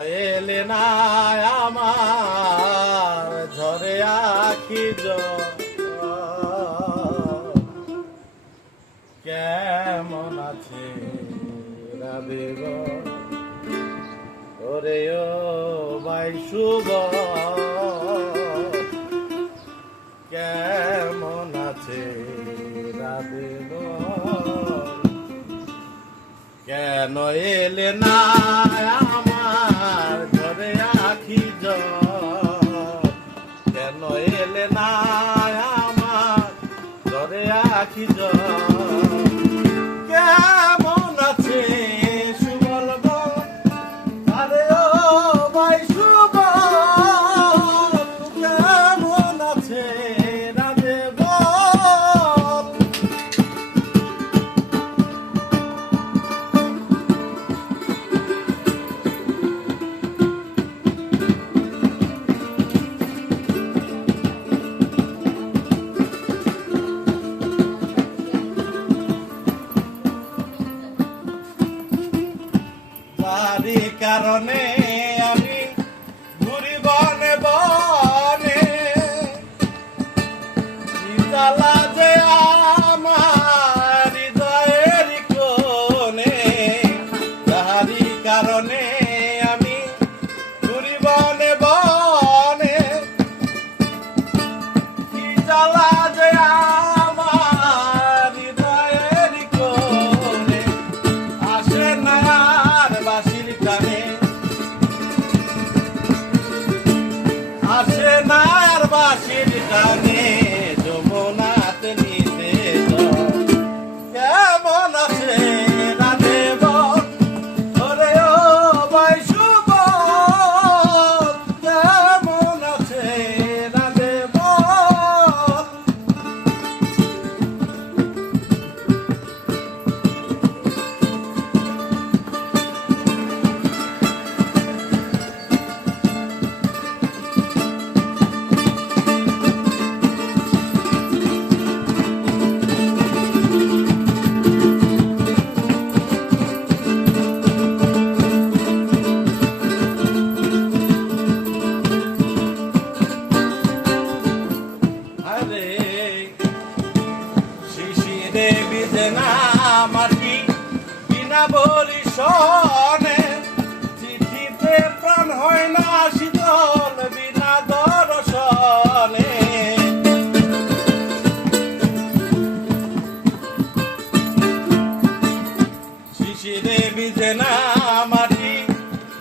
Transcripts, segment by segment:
এলে না আমার ঝরে আখি কেমন আছে রাবেব ওরে ও ভাই শুভ কেমন আছে রাবেব কেন এলে না আমার ঘরে আখি কেন এলে না আমার ঘরে আখি কেমন আছে সুবল আরে ও ভাই সুবল কেমন আছে রাধে বল কারণে আমি ঘুরি বনে বনে জ্বালা যে আমার হৃদয়ের কোণে তাহারি কারণে আমি ঘুরি বনে বনে জ্বালা যে আমার হৃদয়ের কোণে আসে না আর বাসির টানে আসে না আর বাসির টানে যমুনাতে নিতে কেমন আছে রাধে বল ওরে ও ভাই শুভ কেমন আছে রাধে বল শিশিরে বিজে না মাটি বিনা বরিশনে চিঠিতে প্রাণ হয় না শীতল বিনা দর্শনে শিশিরে বিজে না মাটি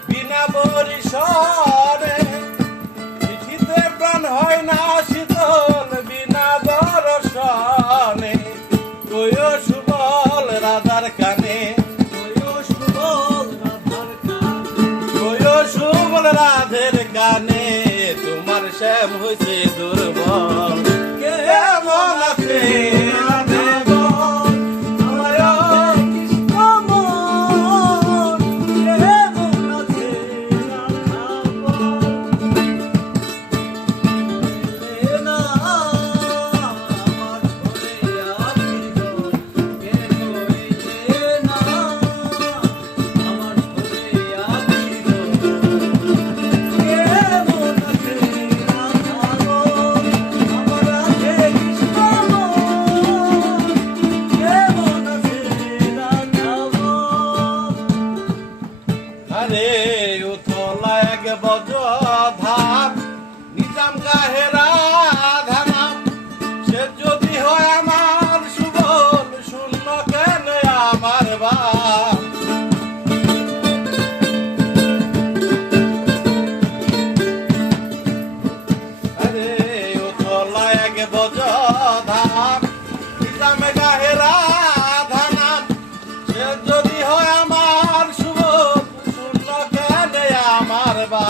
বিনা বরিশনে চিঠিতে প্রাণ হয় না শীতল বিনা দর্শনে কয়ো সুবল রাধার কানে কয়ো সুবল রাধের কানে তোমার শ্যাম হয়েছে দুর্বল কেমন আছে রাধে বল আমার কৃষ্ণ মন কেমন আছে রাধা বল আরে উতলা এক বজ ধাপ নিজাম গাহেরা ধানাম সে যদি হয় আমার সুবল শূন্য কেন আমার বাপ আরে উতলা এক বজ ধাপ নিজাম গাহেরা ধানাম সে যদি হয় আমার সুবল আমার বা